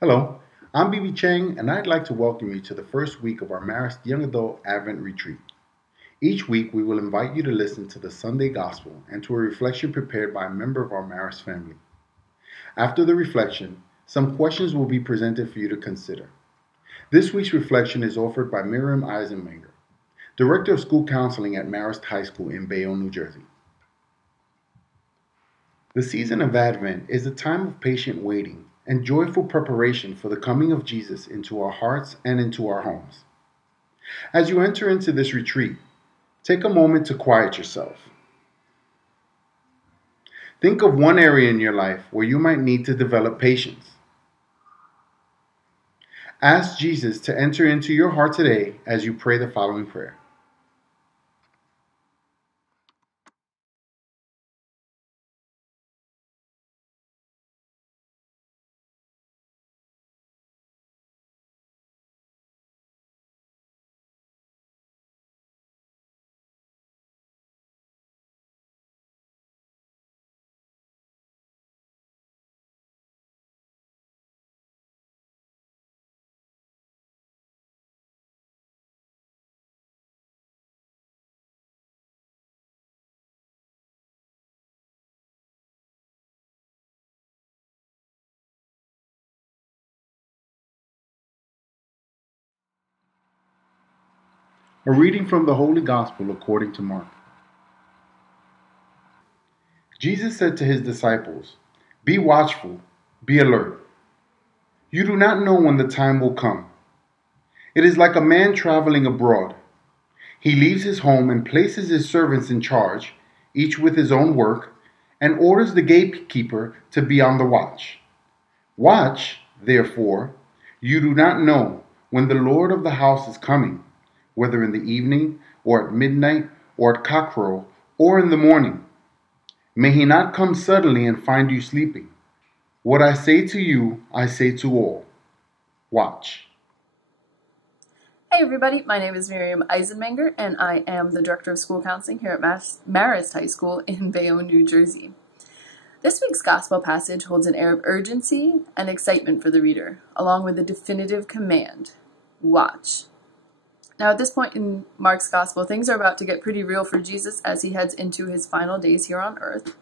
Hello, I'm BB Chang, and I'd like to welcome you to the first week of our Marist Young Adult Advent Retreat. Each week, we will invite you to listen to the Sunday Gospel and to a reflection prepared by a member of our Marist family. After the reflection, some questions will be presented for you to consider. This week's reflection is offered by Miriam Eisenmenger, Director of School Counseling at Marist High School in Bayonne, New Jersey. The season of Advent is a time of patient waiting and joyful preparation for the coming of Jesus into our hearts and into our homes. As you enter into this retreat, take a moment to quiet yourself. Think of one area in your life where you might need to develop patience. Ask Jesus to enter into your heart today as you pray the following prayer. A reading from the Holy Gospel according to Mark. Jesus said to his disciples, "Be watchful, be alert. You do not know when the time will come. It is like a man traveling abroad. He leaves his home and places his servants in charge, each with his own work, and orders the gatekeeper to be on the watch. Watch, therefore, you do not know when the Lord of the house is coming, whether in the evening, or at midnight, or at cockcrow, or in the morning. May he not come suddenly and find you sleeping. What I say to you, I say to all. Watch." Hey everybody, my name is Miriam Eisenmenger and I am the Director of School Counseling here at Marist High School in Bayonne, New Jersey. This week's Gospel passage holds an air of urgency and excitement for the reader, along with a definitive command: watch. Now at this point in Mark's Gospel, things are about to get pretty real for Jesus as he heads into his final days here on earth.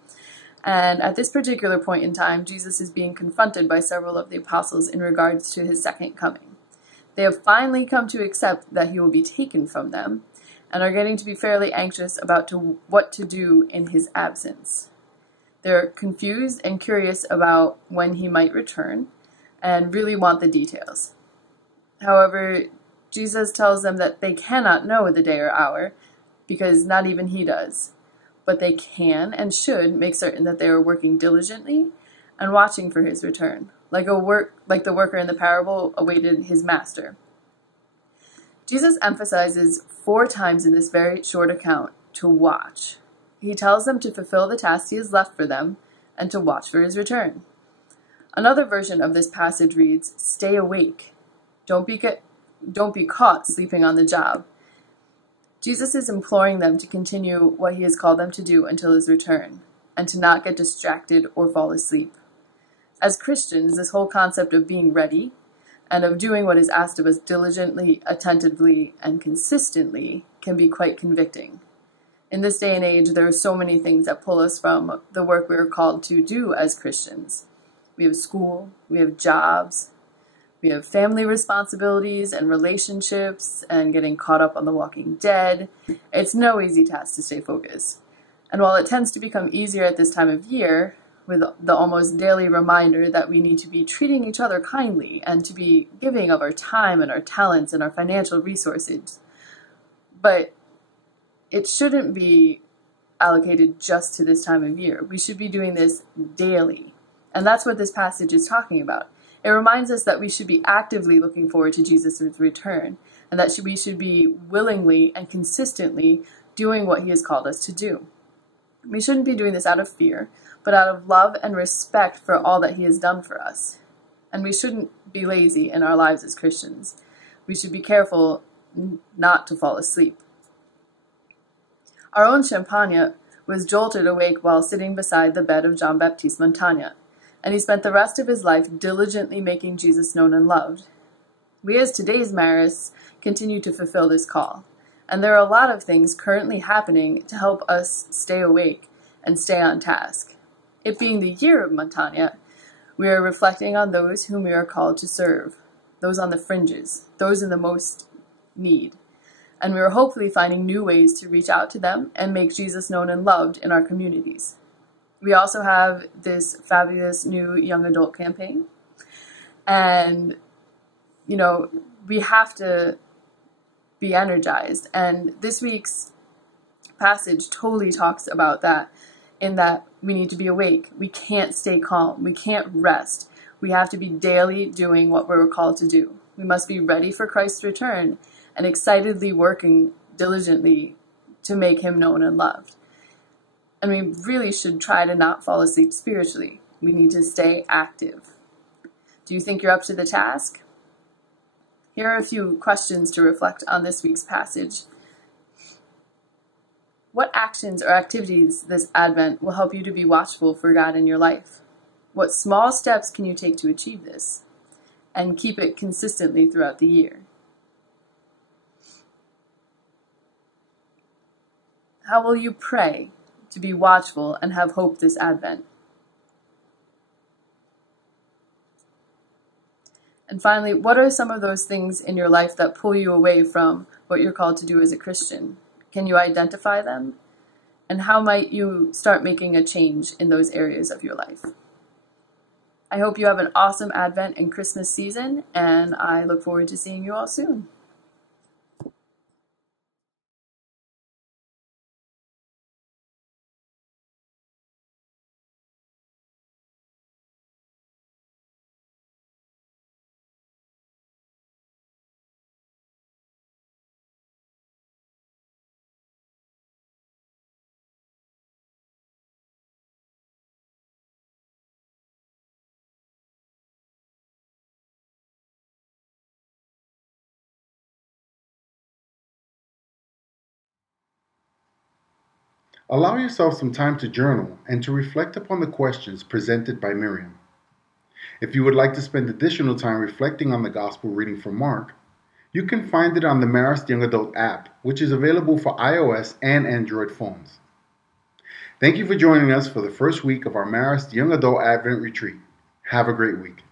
And at this particular point in time, Jesus is being confronted by several of the apostles in regards to his second coming. They have finally come to accept that he will be taken from them and are getting to be fairly anxious about what to do in his absence. They're confused and curious about when he might return and really want the details. However, Jesus tells them that they cannot know the day or hour because not even he does, but they can and should make certain that they are working diligently and watching for his return, like the worker in the parable awaited his master. Jesus emphasizes 4 times in this very short account to watch. He tells them to fulfill the task he has left for them and to watch for his return. Another version of this passage reads, "Stay awake. Don't be caught sleeping on the job." Jesus is imploring them to continue what he has called them to do until his return, and to not get distracted or fall asleep. As Christians, this whole concept of being ready and of doing what is asked of us diligently, attentively, and consistently can be quite convicting. In this day and age, there are so many things that pull us from the work we are called to do as Christians. We have school, we have jobs, we have family responsibilities and relationships and getting caught up on The Walking Dead. It's no easy task to stay focused. And while it tends to become easier at this time of year, with the almost daily reminder that we need to be treating each other kindly and to be giving of our time and our talents and our financial resources. But it shouldn't be allocated just to this time of year. We should be doing this daily. And that's what this passage is talking about. It reminds us that we should be actively looking forward to Jesus' return, and that we should be willingly and consistently doing what he has called us to do. We shouldn't be doing this out of fear, but out of love and respect for all that he has done for us. And we shouldn't be lazy in our lives as Christians. We should be careful not to fall asleep. Our own Champagne was jolted awake while sitting beside the bed of Jean-Baptiste Montaigne, and he spent the rest of his life diligently making Jesus known and loved. We as today's Marists continue to fulfill this call, and there are a lot of things currently happening to help us stay awake and stay on task. It being the year of Montagna, we are reflecting on those whom we are called to serve, those on the fringes, those in the most need. And we are hopefully finding new ways to reach out to them and make Jesus known and loved in our communities. We also have this fabulous new young adult campaign. And, we have to be energized. And this week's passage totally talks about that, in that we need to be awake. We can't stay calm. We can't rest. We have to be daily doing what we're called to do. We must be ready for Christ's return and excitedly working diligently to make him known and loved. And we really should try to not fall asleep spiritually. We need to stay active. Do you think you're up to the task? Here are a few questions to reflect on this week's passage. What actions or activities this Advent will help you to be watchful for God in your life? What small steps can you take to achieve this? And keep it consistently throughout the year. How will you pray to be watchful and have hope this Advent? And finally, what are some of those things in your life that pull you away from what you're called to do as a Christian? Can you identify them? And how might you start making a change in those areas of your life? I hope you have an awesome Advent and Christmas season, and I look forward to seeing you all soon. Allow yourself some time to journal and to reflect upon the questions presented by Miriam. If you would like to spend additional time reflecting on the Gospel reading from Mark, you can find it on the Marist Young Adult app, which is available for iOS and Android phones. Thank you for joining us for the first week of our Marist Young Adult Advent Retreat. Have a great week.